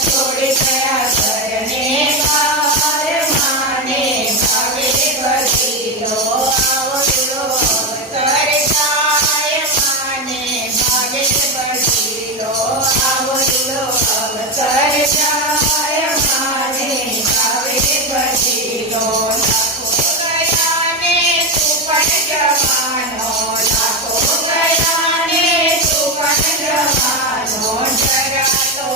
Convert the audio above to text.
છોડી ગયા ઘરને બાર માને ભાવે ગગીરો આવડો અવસર જાય માને ભાવે ગગીરો આવડો અવસર જાય માને ભાવે ગગીરો લાખો ગયા ને તું પણ જવાનો લાખો ગયા ને તું પણ જવાનો જરા તો